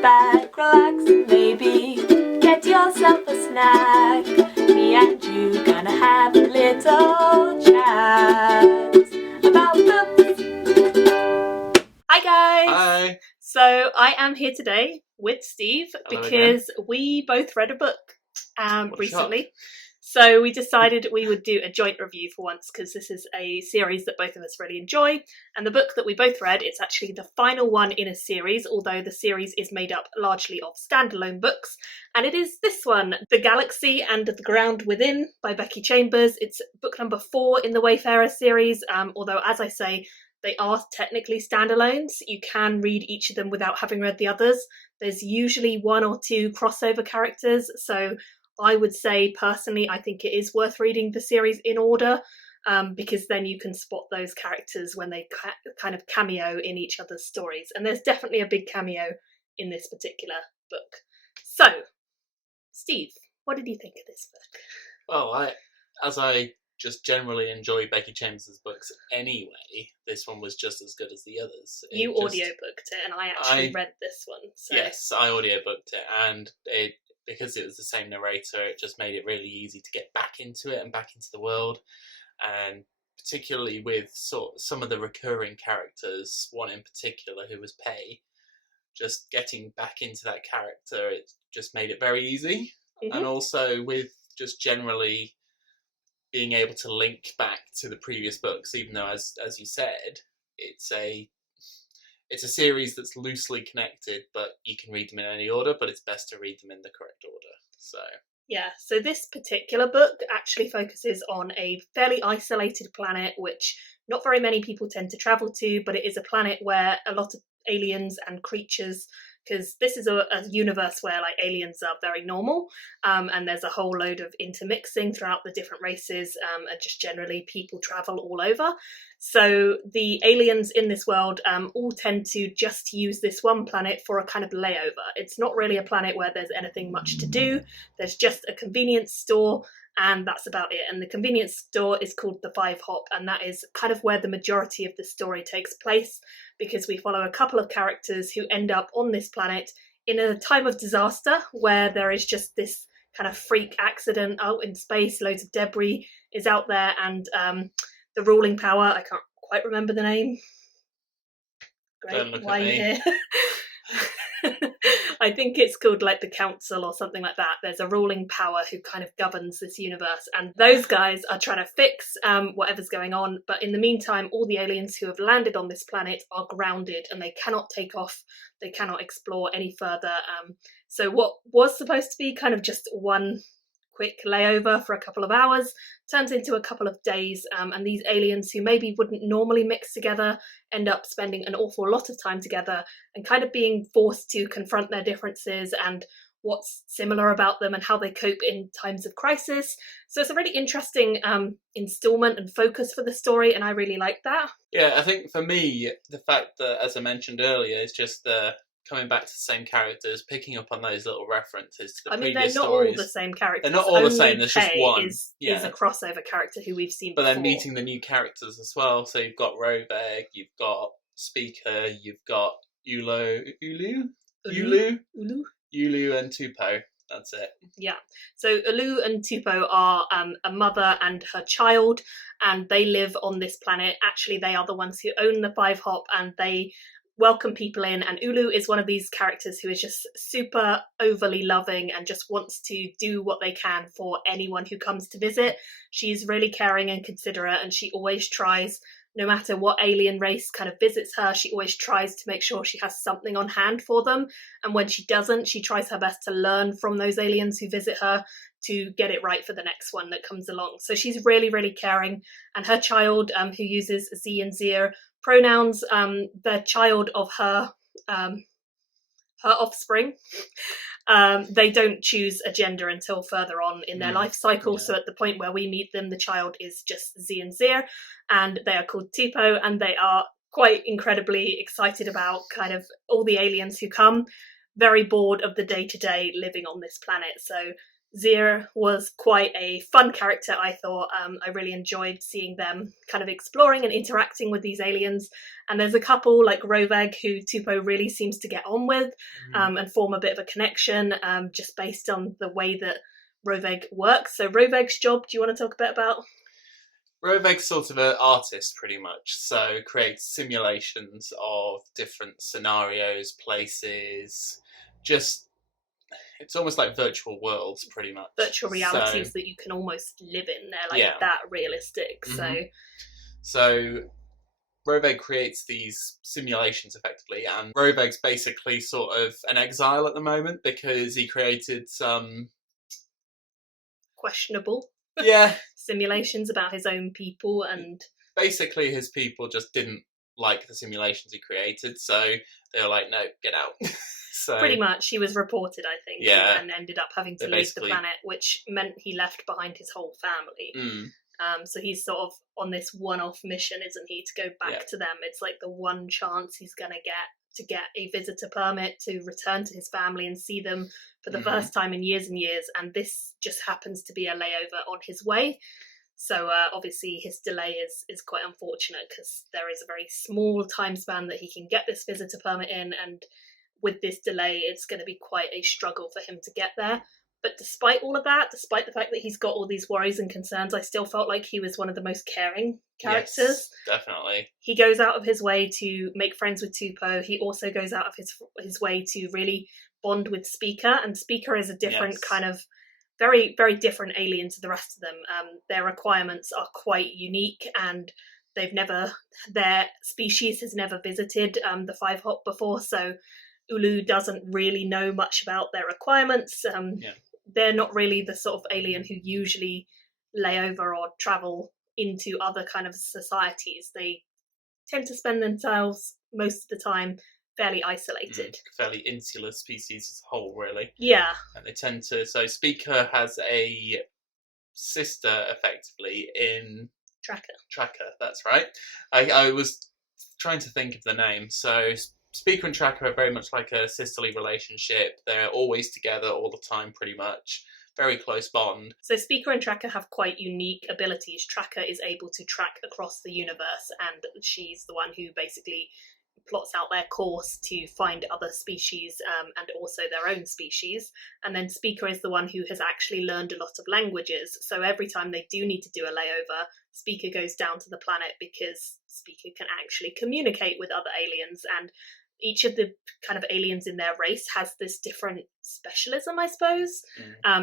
back, relax, and maybe get yourself a snack. Me and you gonna have a little chat about books. Hi guys! Hi! So I am here today with Steve Hello because we both read a book What a recently. shock. So we decided we would do a joint review for once because this is a series that both of us really enjoy. And the book that we both read, it's actually the final one in a series, although the series is made up largely of standalone books. And it is this one, The Galaxy and the Ground Within by Becky Chambers. It's book number 4 in the Wayfarer series, although as I say, they are technically standalones. You can read each of them without having read the others. There's usually 1 or 2 crossover characters, so I would say personally I think it is worth reading the series in order, because then you can spot those characters when they kind of cameo in each other's stories. And there's definitely a big cameo in this particular book. So, Steve, what did you think of this book? Well, as I just generally enjoy Becky Chambers' books anyway, this one was just as good as the others. You audiobooked it and I actually read this one. So. Yes, I audiobooked it, and because it was the same narrator, it just made it really easy to get back into it and back into the world. And particularly with some of the recurring characters, one in particular who was Pei, just getting back into that character, it just made it very easy. Mm-hmm. And also with just generally being able to link back to the previous books, even though, as you said, it's a series that's loosely connected, but you can read them in any order, but it's best to read them in the correct order. So this particular book actually focuses on a fairly isolated planet, which not very many people tend to travel to, but it is a planet where a lot of aliens and creatures, because this is a universe where like aliens are very normal, and there's a whole load of intermixing throughout the different races, and just generally people travel all over. So the aliens in this world all tend to just use this one planet for a kind of layover. It's not really a planet where there's anything much to do. There's just a convenience store, and that's about it. And the convenience store is called the Five Hop, and that is kind of where the majority of the story takes place, because we follow a couple of characters who end up on this planet in a time of disaster where there is just this kind of freak accident out in space. Loads of debris is out there, and the ruling power, I can't quite remember the name. Great, why are you here? I think it's called like the Council or something like that. There's a ruling power who kind of governs this universe, and those guys are trying to fix whatever's going on. But in the meantime, all the aliens who have landed on this planet are grounded and they cannot take off. They cannot explore any further. So what was supposed to be kind of just one quick layover for a couple of hours turns into a couple of days, and these aliens who maybe wouldn't normally mix together end up spending an awful lot of time together and kind of being forced to confront their differences and what's similar about them and how they cope in times of crisis. So it's a really interesting installment and focus for the story, and I really like that. Yeah, I think for me, the fact that, as I mentioned earlier, is just coming back to the same characters, picking up on those little references to the previous stories. They're not all the same characters. They're not all the same, there's just one. Is a crossover character who we've seen before. But then meeting the new characters as well. So you've got Robeg, you've got Speaker, you've got Ulu and Tupo. That's it. Yeah. So Ulu and Tupo are a mother and her child, and they live on this planet. Actually, they are the ones who own the Five Hop, and they welcome people in, and Ulu is one of these characters who is just super overly loving and just wants to do what they can for anyone who comes to visit. She's really caring and considerate, and she always tries, no matter what alien race kind of visits her, she always tries to make sure she has something on hand for them. And when she doesn't, she tries her best to learn from those aliens who visit her to get it right for the next one that comes along. So she's really, really caring. And her child, who uses Z and Zir pronouns, the child of her offspring, they don't choose a gender until further on in their life cycle. Yeah. So at the point where we meet them, the child is just Z and Zir, and they are called Tipo, and they are quite incredibly excited about kind of all the aliens who come, very bored of the day-to-day living on this planet. So Zir was quite a fun character, I thought. I really enjoyed seeing them kind of exploring and interacting with these aliens. And there's a couple like Roveg who Tupo really seems to get on with and form a bit of a connection just based on the way that Roveg works. So Roveg's job, do you want to talk a bit about? Roveg's sort of an artist, pretty much, so creates simulations of different scenarios, places, just, it's almost like virtual worlds, pretty much. Virtual realities that you can almost live in. They're like that realistic. Mm-hmm. So Roveg creates these simulations effectively, and Roveg's basically sort of an exile at the moment because he created some questionable simulations about his own people, and basically his people just didn't like the simulations he created, so they were like, no, get out. So pretty much he was reported, I think, and ended up having to leave the planet, which meant he left behind his whole family. So he's sort of on this one-off mission, isn't he, to go back to them. It's like the one chance he's going to get a visitor permit to return to his family and see them for the first time in years and years, and this just happens to be a layover on his way. So obviously his delay is quite unfortunate because there is a very small time span that he can get this visitor permit in, and with this delay it's going to be quite a struggle for him to get there. But despite all of that, despite the fact that he's got all these worries and concerns, I still felt like he was one of the most caring characters. Yes, definitely. He goes out of his way to make friends with Tupo. He also goes out of his way to really bond with Speaker, and Speaker is a different kind of very, very different alien to the rest of them. Their requirements are quite unique, and their species has never visited the Five Hop before, so Ulu doesn't really know much about their requirements. They're not really the sort of alien who usually lay over or travel into other kind of societies. They tend to spend themselves most of the time fairly isolated. Fairly insular species as a whole, really. Yeah. And they tend to... So Speaker has a sister, effectively, in... Tracker, that's right. I was trying to think of the name. So Speaker and Tracker are very much like a sisterly relationship. They're always together all the time, pretty much. Very close bond. So Speaker and Tracker have quite unique abilities. Tracker is able to track across the universe, and she's the one who basically plots out their course to find other species and also their own species. And then Speaker is the one who has actually learned a lot of languages. So every time they do need to do a layover, Speaker goes down to the planet because Speaker can actually communicate with other aliens, and each of the kind of aliens in their race has this different specialism, I suppose.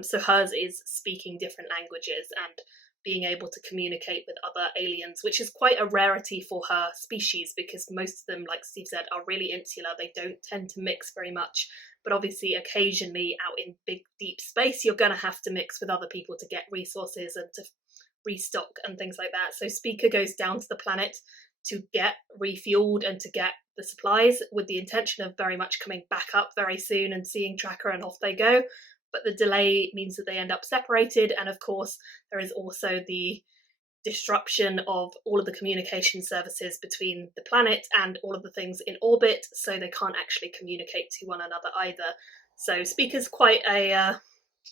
So hers is speaking different languages and being able to communicate with other aliens, which is quite a rarity for her species because most of them, like Steve said, are really insular. They don't tend to mix very much. But obviously, occasionally out in big, deep space, you're going to have to mix with other people to get resources and to restock and things like that. So Speaker goes down to the planet to get refueled and to get the supplies with the intention of very much coming back up very soon and seeing Tracker, and off they go. But the delay means that they end up separated, and of course there is also the disruption of all of the communication services between the planet and all of the things in orbit, so they can't actually communicate to one another either. So Speaker's quite a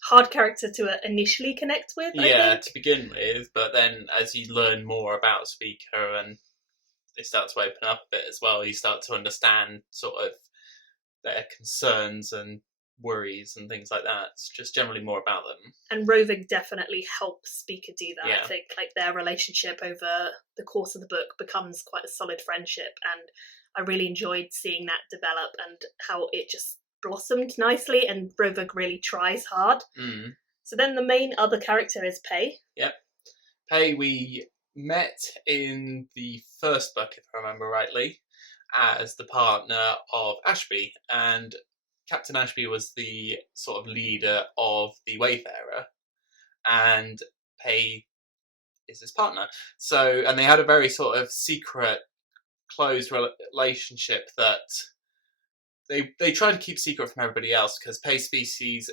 hard character to initially connect with, I think. To begin with, but then as you learn more about Speaker and they start to open up a bit as well, you start to understand sort of their concerns and worries and things like that. It's just generally more about them. And Rovig definitely helps Speaker do that. I think like their relationship over the course of the book becomes quite a solid friendship, and I really enjoyed seeing that develop and how it just blossomed nicely, and Rovig really tries hard. So then the main other character is Pei. Pei we met in the first book, if I remember rightly, as the partner of Ashby, and Captain Ashby was the sort of leader of the Wayfarer, and Pei is his partner. So, and they had a very sort of secret, closed relationship that they try to keep secret from everybody else because Pei's species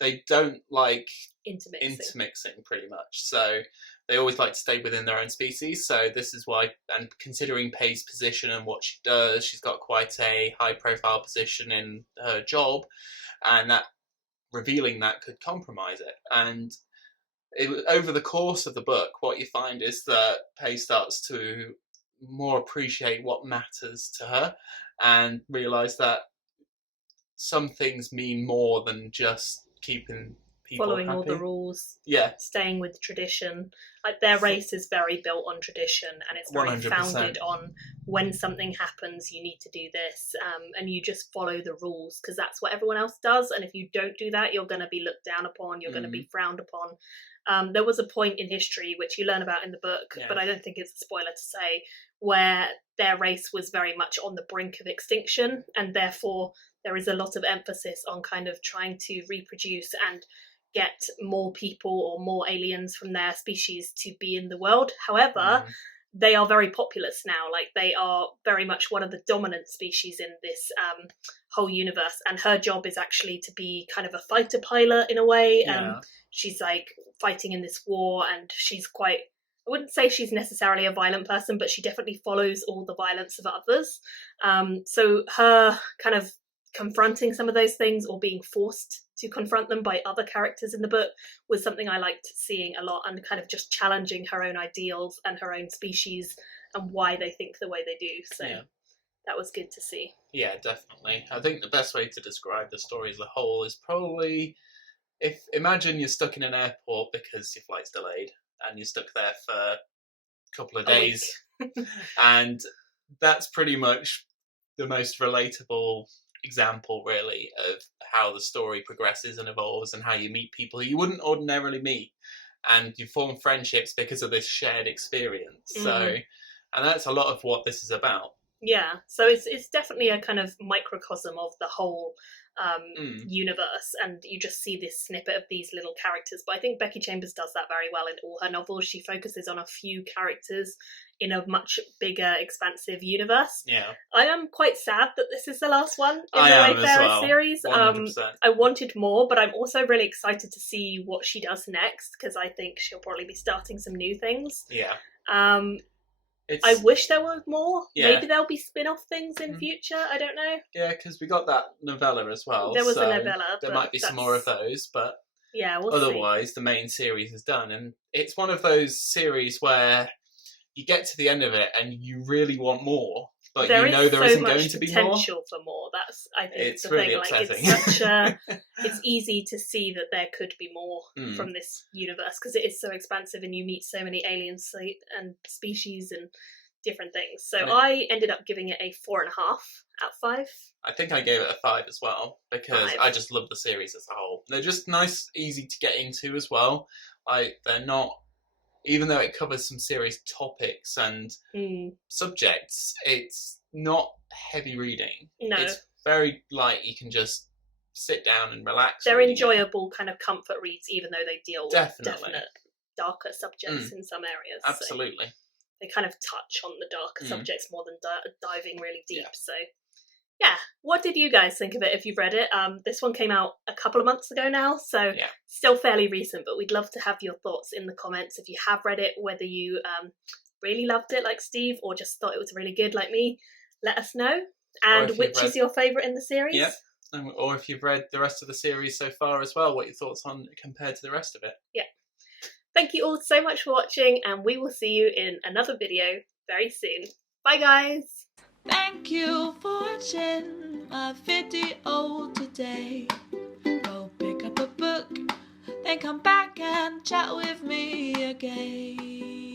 they don't like intermixing pretty much. So they always like to stay within their own species. So this is why, and considering Pei's position and what she does, she's got quite a high profile position in her job, and that revealing that could compromise it. And over the course of the book, what you find is that Pei starts to more appreciate what matters to her and realise that some things mean more than just keeping people following happy. all the rules, Yeah. staying with tradition. Like, their race is very built on tradition, and it's very 100%. founded on when something happens, you need to do this, and you just follow the rules because that's what everyone else does. And if you don't do that, you're going to be looked down upon, you're going to be frowned upon. There was a point in history, which you learn about in the book, but I don't think it's a spoiler to say, where their race was very much on the brink of extinction, and therefore there is a lot of emphasis on kind of trying to reproduce and get more people or more aliens from their species to be in the world. However, they are very populous now. Like, they are very much one of the dominant species in this whole universe, and her job is actually to be kind of a fighter pilot in a way. She's like fighting in this war, and she's quite, I wouldn't say she's necessarily a violent person, but she definitely follows all the violence of others. So her kind of confronting some of those things, or being forced to confront them by other characters in the book, was something I liked seeing a lot, and kind of just challenging her own ideals and her own species and why they think the way they do. So that was good to see. Yeah, definitely. I think the best way to describe the story as a whole is probably, imagine you're stuck in an airport because your flight's delayed and you're stuck there for a couple of days. And that's pretty much the most relatable example, really, of how the story progresses and evolves, and how you meet people you wouldn't ordinarily meet, and you form friendships because of this shared experience. So, and that's a lot of what this is about. Yeah, so it's definitely a kind of microcosm of the whole universe, and you just see this snippet of these little characters. But I think Becky Chambers does that very well in all her novels. She focuses on a few characters in a much bigger, expansive universe. Yeah, I am quite sad that this is the last one in I the am Wayfarer as well. series. 100%. I wanted more, but I'm also really excited to see what she does next, because I think she'll probably be starting some new things. Yeah. I wish there were more. Yeah. Maybe there'll be spin-off things in future. I don't know. Yeah, because we got that novella as well. There was a novella. There might be some more of those, but yeah, we'll otherwise see. the main series is done. And it's one of those series where you get to the end of it and you really want more, but there you know there isn't going to be more. Potential for more. That's, I think, it's the really thing. upsetting. Like, it's such it's easy to see that there could be more from this universe, because it is so expansive and you meet so many aliens and species and different things. So I ended up giving it a 4.5 out of 5. I think I gave it a 5 as well, because I just love the series as a whole. They're just nice, easy to get into as well. They're not, even though it covers some serious topics and subjects, it's not heavy reading. No. It's very light. You can just sit down and relax. They're enjoyable kind of comfort reads, even though they deal with definite darker subjects in some areas. Absolutely. So they kind of touch on the darker subjects more than diving really deep. Yeah. So yeah, what did you guys think of it if you've read it? This one came out a couple of months ago now, so still fairly recent, but we'd love to have your thoughts in the comments if you have read it, whether you really loved it like Steve or just thought it was really good like me. Let us know. And which is your favourite in the series? Yep. Or if you've read the rest of the series so far as well, what your thoughts on compared to the rest of it. Yeah. Thank you all so much for watching, and we will see you in another video very soon. Bye guys! Thank you for watching my video today. Go pick up a book, then come back and chat with me again.